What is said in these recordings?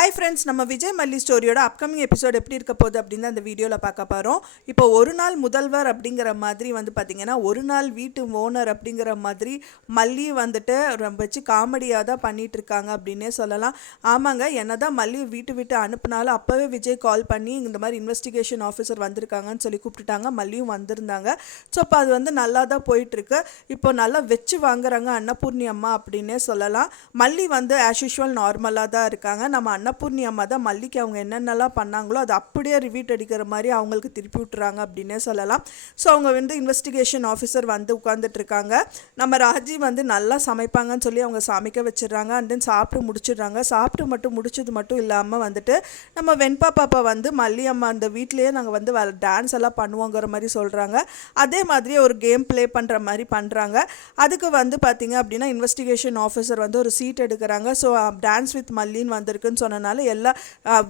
Hi friends நம்ம விஜய் மல்லி ஸ்டோரியோட upcoming episode எப்படி இருக்க போகுது அப்படின்னு அந்த வீடியோவில் பார்க்க போகிறோம் இப்போ ஒரு நாள் முதல்வர் அப்படிங்கிற மாதிரி வந்து பார்த்திங்கன்னா ஒரு நாள் வீட்டு ஓனர் அப்படிங்கிற மாதிரி மல்லி வந்துட்டு ரொம்ப வச்சு காமெடியாக தான் பண்ணிகிட்ருக்காங்க இருக்காங்க அப்படின்னே சொல்லலாம். ஆமாங்க என்ன தான் மல்லி வீட்டு விட்டு அனுப்புனாலும் அப்போவே விஜய் கால் பண்ணி இந்த மாதிரி இன்வெஸ்டிகேஷன் ஆஃபீஸர் வந்திருக்காங்கன்னு சொல்லி கூப்பிட்டுட்டாங்க. மல்லியும் வந்திருந்தாங்க. ஸோ இப்போ அது வந்து நல்லா தான் போயிட்டுருக்கு இப்போ நல்லா வச்சு வாங்குறாங்க அன்னபூர்ணி அம்மா அப்படின்னே சொல்லலாம். மல்லி வந்து ஆஸ் யூஷுவல் நார்மலாக தான் இருக்காங்க. நம்ம அன்னபூர்ணி அம்மா தான் மல்லிக்கு அவங்க என்னென்னலாம் பண்ணாங்களோ அது அப்படியே ரிவீட் அடிக்கிற மாதிரி அவங்களுக்கு திருப்பி விட்டுறாங்க அப்படின்னே சொல்லலாம். ஸோ அவங்க வந்து இன்வெஸ்டிகேஷன் ஆஃபீஸர் வந்து உட்காந்துட்டு இருக்காங்க நம்ம ராஜி வந்து நல்லா சமைப்பாங்கன்னு சொல்லி அவங்க சமைக்க வச்சிடுறாங்க. அண்ட் தென் சாப்பிட்டு முடிச்சிடுறாங்க. சாப்பிட்டு மட்டும் முடிச்சது மட்டும் இல்லாமல் வந்துட்டு நம்ம வெண்பா பாப்பா வந்து மல்லி அம்மா அந்த வீட்லேயே நாங்கள் வந்து டான்ஸ் எல்லாம் பண்ணுவோங்கிற மாதிரி சொல்கிறாங்க அதே மாதிரி ஒரு கேம் ப்ளே பண்ணுற மாதிரி பண்ணுறாங்க அதுக்கு வந்து பார்த்திங்க அப்படின்னா இன்வெஸ்டிகேஷன் ஆஃபீஸர் வந்து ஒரு சீட் எடுக்கிறாங்க. ஸோ டான்ஸ் வித் மல்லின்னு வந்திருக்குன்னு சொன்ன எல்லா எல்லாம்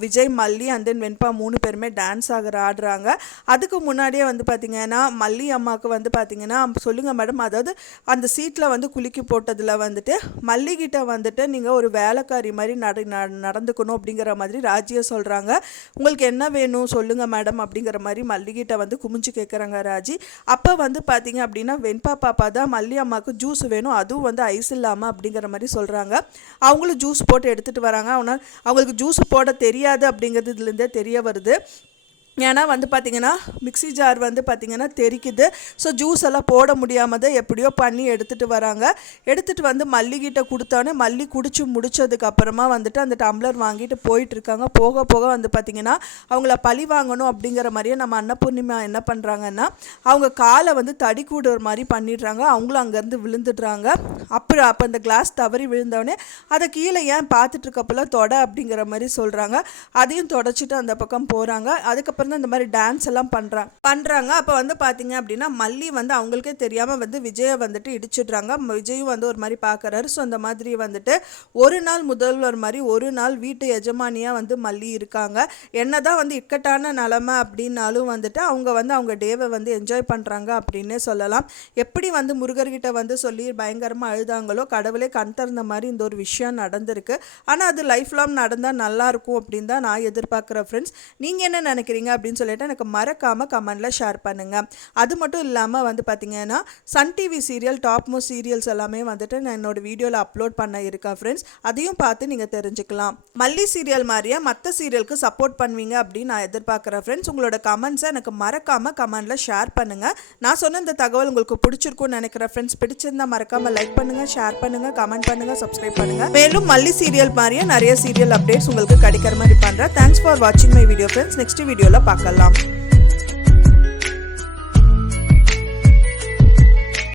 விஜய் மல்லி அண்ட் தென் வெண்பா மூணு பேருமே டான்ஸ் ஆகிற ஆடுறாங்க. அதுக்கு முன்னாடியே வந்து பார்த்தீங்கன்னா மல்லி அம்மாவுக்கு வந்து பார்த்தீங்கன்னா சொல்லுங்கள் மேடம் அதாவது அந்த சீட்டில் வந்து குலுக்கி போட்டதில் வந்துட்டு மல்லிகிட்ட வந்துட்டு நீங்கள் ஒரு வேலைக்காரி மாதிரி நட ந- நடந்துக்கணும் அப்படிங்கிற மாதிரி ராஜியை சொல்கிறாங்க உங்களுக்கு என்ன வேணும் சொல்லுங்கள் மேடம் அப்படிங்கிற மாதிரி மல்லிகிட்ட வந்து குமிஞ்சு கேட்குறாங்க ராஜி. அப்போ வந்து பார்த்தீங்க அப்படின்னா வெண்பா பாப்பா தான் மல்லி அம்மாவுக்கு ஜூஸ் வேணும் அதுவும் வந்து ஐஸ் இல்லாமல் அப்படிங்கிற மாதிரி சொல்கிறாங்க அவங்களும் ஜூஸ் போட்டு எடுத்துகிட்டு வராங்க. ஆனால் அவங்களுக்கு ஜூஸ் போட தெரியாது அப்படிங்கிறது இதுலேருந்தே தெரிய வருது. ஏன்னா வந்து பார்த்திங்கன்னா மிக்ஸி ஜார் வந்து பார்த்திங்கன்னா தெரிக்குது. ஸோ ஜூஸ் எல்லாம் போட முடியாமல் தான் எப்படியோ பண்ணி எடுத்துகிட்டு வராங்க. எடுத்துகிட்டு வந்து மல்லிகிட்ட கொடுத்தோன்னே மல்லி குடிச்சு முடிச்சதுக்கப்புறமா வந்துட்டு அந்த டம்ளர் வாங்கிட்டு போயிட்டுருக்காங்க போக போக வந்து பார்த்திங்கன்னா அவங்கள பழி வாங்கணும் அப்படிங்கிற மாதிரியே நம்ம அன்னபூர்ணிமா என்ன பண்ணுறாங்கன்னா அவங்க காலை வந்து தடி கூடுற மாதிரி பண்ணிடுறாங்க. அவங்களும் அங்கேருந்து விழுந்துடுறாங்க. அப்புறம் அப்போ அந்த கிளாஸ் தவறி விழுந்தோடனே அதை கீழே ஏன் பார்த்துட்டு இருக்கப்பெல்லாம் தொட அப்படிங்கிற மாதிரி சொல்கிறாங்க அதையும் தொடச்சிட்டு அந்த பக்கம் போகிறாங்க அதுக்கப்புறம் தான் இந்த மாதிரி டான்ஸ் எல்லாம் பண்ணுறாங்க பண்ணுறாங்க அப்போ வந்து பார்த்தீங்க அப்படின்னா மல்லி வந்து அவங்களுக்கே தெரியாமல் வந்து விஜயை வந்துட்டு இடிச்சிடுறாங்க. விஜயும் வந்து ஒரு மாதிரி பார்க்குறாரு ஸோ அந்த மாதிரி வந்துட்டு ஒரு நாள் முதல்வர் மாதிரி ஒரு நாள் வீட்டு எஜமானியாக வந்து மல்லி இருக்காங்க. என்ன தான் வந்து இக்கட்டான நிலமை அப்படின்னாலும் வந்துட்டு அவங்க வந்து அவங்க டேவை வந்து என்ஜாய் பண்ணுறாங்க அப்படின்னே சொல்லலாம். எப்படி வந்து முருகர்கிட்ட வந்து சொல்லி பயங்கரமாக அழுதாங்களோ கடவுளே கண் திறந்த மாதிரி இந்த ஒரு விஷயம் நடந்திருக்கு. ஆனால் அது லைஃப் லாங் நடந்தால் நல்லாயிருக்கும் அப்படின்னு தான் நான் எதிர்பார்க்குறேன் ஃப்ரெண்ட்ஸ் நீங்கள் என்ன நினைக்கிறீங்க? அப்படின்னு சொல்லிட்டு எனக்கு மறக்காமல் கமெண்டில் ஷேர் பண்ணுங்கள் அது மட்டும் இல்லாமல் வந்து பார்த்தீங்கன்னா Sun TV serial top most serials எல்லாமே வந்துட்டு நான் என்னோட வீடியோவில் அப்லோட் பண்ண இருக்கேன் ஃப்ரெண்ட்ஸ் அதையும் பார்த்து நீங்கள் தெரிஞ்சுக்கலாம். மல்லி சீரியல் மாதிரியே மற்ற சீரியலுக்கு சப்போர்ட் பண்ணுவீங்க அப்படின்னு நான் எதிர்பார்க்குறேன் ஃப்ரெண்ட்ஸ் உங்களோட கமெண்ட்ஸை எனக்கு மறக்காமல் கமெண்டில் ஷேர் பண்ணுங்கள் நான் சொன்ன இந்த தகவல் உங்களுக்கு பிடிச்சிருக்கும்னு நினைக்கிறேன் ஃப்ரெண்ட்ஸ் பிடிச்சிருந்தா மறக்காமல் லைக் பண்ணுங்கள் ஷேர் பண்ணுங்கள் கமெண்ட் பண்ணுங்கள் சப்ஸ்கிரைப் பண்ணுங்கள் மேலும் மல்லி சீரியல் மாதிரியே நிறைய சீரியல் அப்டேட்ஸ் உங்களுக்கு கிடைக்கிற மாதிரி பண்ணுறேன் தேங்க்ஸ் ஃபார் வாட்சிங் மை வீடியோ ஃப்ரெண்ட்ஸ் நெக்ஸ்ட் வீடியோவில் tobacco lamp.